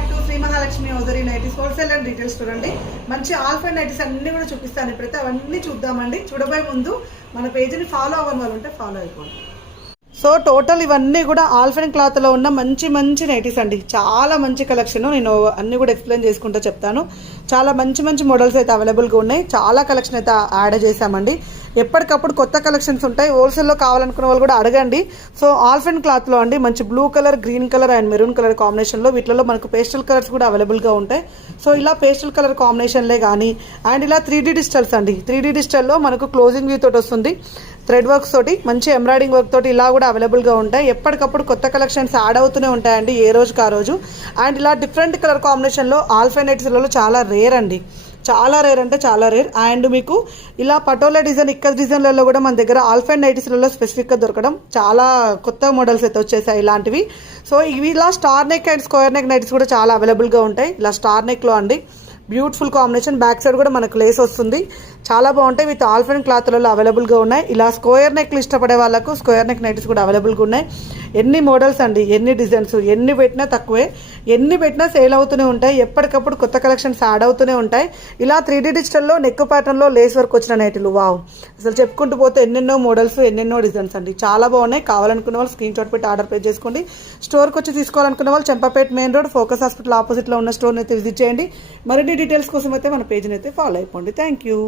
Back to Shri Mahalakshmi hosiery nighties wholesale and retail store అండి. మంచి ఆల్ఫర్ nighties అన్ని కూడా చూపిస్తాను. ఇప్పుడైతే అవన్నీ చూద్దామండి. చూడబోయే ముందు మన పేజీని ఫాలో అవ్వని వాళ్ళు ఉంటే ఫాలో అయిపోండి. సో టోటల్ ఇవన్నీ కూడా ఆల్ఫెన్ క్లాత్లో ఉన్న మంచి మంచి నైటీస్ అండి. చాలా మంచి కలెక్షన్. నేను అన్నీ కూడా ఎక్స్ప్లెయిన్ చేసుకుంటూ చెప్తాను. చాలా మంచి మంచి మోడల్స్ అయితే అవైలబుల్గా ఉన్నాయి. చాలా కలెక్షన్ అయితే యాడ్ చేశామండి. ఎప్పటికప్పుడు కొత్త కలెక్షన్స్ ఉంటాయి. హోల్సేల్లో కావాలనుకున్న వాళ్ళు కూడా అడగండి. సో ఆల్ఫెన్ క్లాత్లో అండి మంచి blue colour, green colour and maroon colour కాంబినేషన్లో వీటిలో మనకు పేస్టల్ కలర్స్ కూడా అవైలబుల్గా ఉంటాయి. సో ఇలా పేస్టల్ కలర్ కాంబినేషన్లే కానీ అండ్ ఇలా 3D డిజిటల్స్ అండి. 3D డిజిటల్లో మనకు క్లోజింగ్ వ్యూ తోటి వస్తుంది. థ్రెడ్ వర్క్స్ తోటి మంచి ఎంబ్రాయిడింగ్ వర్క్ తోటి ఇలా కూడా అవైలబుల్గా ఉంటాయి. ఎప్పటికప్పుడు కొత్త కలెక్షన్స్ యాడ్ అవుతూనే ఉంటాయండి ఏ రోజుకి ఆ రోజు. అండ్ ఇలా డిఫరెంట్ కలర్ కాంబినేషన్లో ఆల్ఫెన్ నైటీస్లలో చాలా రేర్ అండి. చాలా రేర్ అంటే చాలా రేర్. అండ్ మీకు ఇలా పటోలా డిజైన్, ఇక్కత్ డిజైన్లలో కూడా మన దగ్గర ఆల్ఫెన్ నైటీస్లలో స్పెసిఫిక్గా దొరకడం చాలా కొత్త మోడల్స్ అయితే వచ్చేసాయి ఇలాంటివి. సో ఇవి ఇలా star neck and square neck nighties కూడా చాలా అవైలబుల్గా ఉంటాయి. ఇలా స్టార్ నెక్లో అండి బ్యూటిఫుల్ కాంబినేషన్. బ్యాక్ సైడ్ కూడా మనకు లేస్ వస్తుంది. చాలా బాగుంటాయి. విత్ ఆల్ఫెన్ క్లాత్లలో అవైలబుల్గా ఉన్నాయి. ఇలా స్క్వేర్ నెక్లు ఇష్టపడే వాళ్ళకు స్క్వేర్ నెక్ నైటీస్ కూడా అవైలబుల్గా ఉన్నాయి. ఎన్ని మోడల్స్ అండి, ఎన్ని డిజైన్స్, ఎన్ని పెట్టినా తక్కువే, ఎన్ని పెట్టినా సేల్ అవుతూనే ఉంటాయి. ఎప్పటికప్పుడు కొత్త కలెక్షన్స్ యాడ్ అవుతూనే ఉంటాయి. ఇలా 3D డిజిటల్లో నెక్ ప్యాటర్న్లో లేస్ వర్క్ వచ్చిన నైటీలు వావ్, అసలు చెప్పుకుంటూ పోతే ఎన్నెన్నో మోడల్స్, ఎన్నెన్నో డిజైన్స్ అండి. చాలా బాగున్నాయి. కావాలనుకున్న వాళ్ళు స్క్రీన్ షాట్ పెట్టి ఆర్డర్ పే చేసుకోండి. స్టోర్కి వచ్చి తీసుకోవాలనుకున్న వాళ్ళు Champapet main road focus hospital ఆపోజిట్లో ఉన్న స్టోర్ని అయితే విజిట్ చేయండి. మరిన్ని డీటెయిల్స్ కోసం అయితే మన పేజ్ని అయితే ఫాలో అయిపోండి. Thank you.